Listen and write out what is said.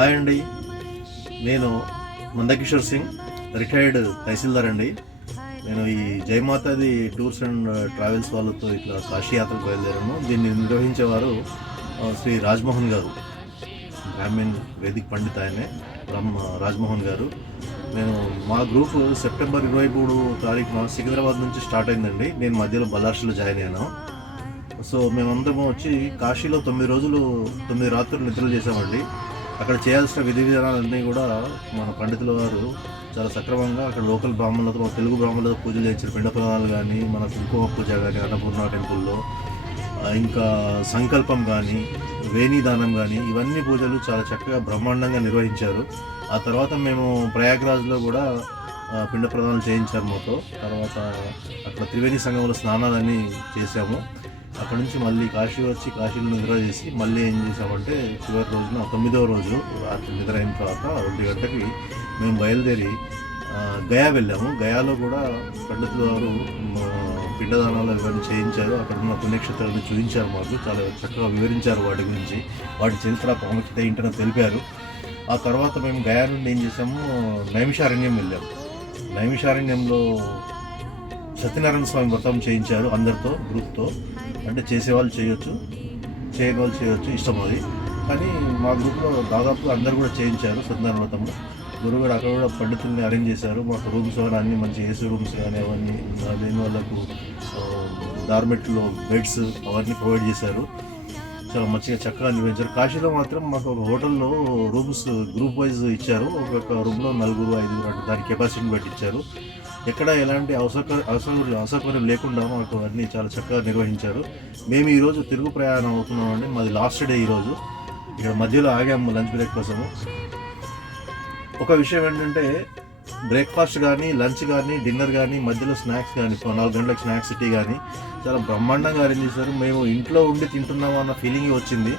Hi అండి, నేను మందకిషోర్ Singh, retired తహసీల్దార్ అండి. నేను ఈ జయమాతాది టూర్స్ అండ్ ట్రావెల్స్ వాళ్ళతో ఇట్లా కాశీ యాత్రకు బయలుదేరాము. దీన్ని నిర్వహించేవారు శ్రీ రాజ్మోహన్ గారు, బ్రాహ్మణ్ వేదిక్ పండిత్ ఆయనే రాజ్మోహన్ గారు. నేను మా గ్రూప్ సెప్టెంబర్ 23 తారీఖున సికింద్రాబాద్ నుంచి స్టార్ట్ అయిందండి. నేను మధ్యలో బల్లార్షిలో జాయిన్ అయ్యాను. సో మేమందరం వచ్చి కాశీలో 9 రోజులు 9 రాత్రులు నిద్రలు చేసామండి. అక్కడ చేయాల్సిన విధి విధానాలన్నీ కూడా మన పండితుల వారు చాలా సక్రమంగా అక్కడ లోకల్ బ్రాహ్మణులతో, తెలుగు బ్రాహ్మణులతో పూజలు చేయించిన పిండ ప్రదానాలు కానీ, మన కుంకుమ పూజ కానీ అన్నపూర్ణ టెంపుల్లో, ఇంకా సంకల్పం కానీ, వేణీదానం కానీ, ఇవన్నీ పూజలు చాలా చక్కగా బ్రహ్మాండంగా నిర్వహించారు. ఆ తర్వాత మేము ప్రయాగ్రాజ్లో కూడా పిండ ప్రదానాలు చేయించారు మాతో. తర్వాత అక్కడ త్రివేణి సంగమంలో స్నానాలన్నీ చేసాము. అక్కడ నుంచి మళ్ళీ కాశీ వచ్చి కాశీలో నిద్ర చేసి మళ్ళీ ఏం చేసామంటే చివరి రోజున 9వ రోజు రాత్రి నిద్ర అయిన తర్వాత 1 గంటకి మేము బయలుదేరి గయా వెళ్ళాము. గయాలో కూడా పండితుల వారు పిండదానాలు ఇవన్నీ చేయించారు. అక్కడ ఉన్న పుణ్యక్షేత్రాలను చూపించారు, మాకు చాలా చక్కగా వివరించారు వాటి గురించి, వాటి చరిత్ర ప్రాముఖ్యత ఏంటనో తెలిపారు. ఆ తర్వాత మేము గయా నుండి ఏం చేసాము, నైమిషారణ్యం వెళ్ళాము. నైమిషారణ్యంలో సత్యనారాయణ స్వామి వ్రతం చేయించారు అందరితో, గ్రూప్తో. అంటే చేసేవాళ్ళు చేయొచ్చు, చేయని వాళ్ళు చేయొచ్చు, ఇష్టం అది. కానీ మా గ్రూప్లో దాదాపు అందరు కూడా చేయించారు సత్యనారాయణ వ్రతము. గురువుగారు అక్కడ కూడా పండితుల్ని అరేంజ్ చేశారు. మాకు రూమ్స్ కానీ అన్నీ మంచి ఏసీ రూమ్స్ కానీ అవన్నీ, లేని వాళ్ళకు డార్మెట్లో బెడ్స్ అవన్నీ ప్రొవైడ్ చేశారు. చాలా మంచిగా చక్కగా నిర్వహించారు. కాశీలో మాత్రం మాకు ఒక హోటల్లో రూమ్స్ గ్రూప్ వైజ్ ఇచ్చారు. ఒక్కొక్క రూమ్లో 4, 5 అంటే దాని కెపాసిటీని బట్టి ఇచ్చారు. ఎక్కడ ఎలాంటి అసౌకర్యం లేకుండా మాకు అన్నీ చాలా చక్కగా నిర్వహించారు. మేము ఈరోజు తిరుగు ప్రయాణం అవుతున్నామండి. మాది లాస్ట్ డే ఈరోజు. ఇక్కడ మధ్యలో ఆగాము లంచ్ బ్రేక్ కోసము. ఒక విషయం ఏంటంటే, బ్రేక్ఫాస్ట్ కానీ, లంచ్ కానీ, డిన్నర్ కానీ, మధ్యలో స్నాక్స్ కానీ, 4 గంటలకు స్నాక్స్ టీ కానీ చాలా బ్రహ్మాండంగా అరేంజ్ చేశారు. మేము ఇంట్లో ఉండి తింటున్నాము అన్న ఫీలింగ్ వచ్చింది.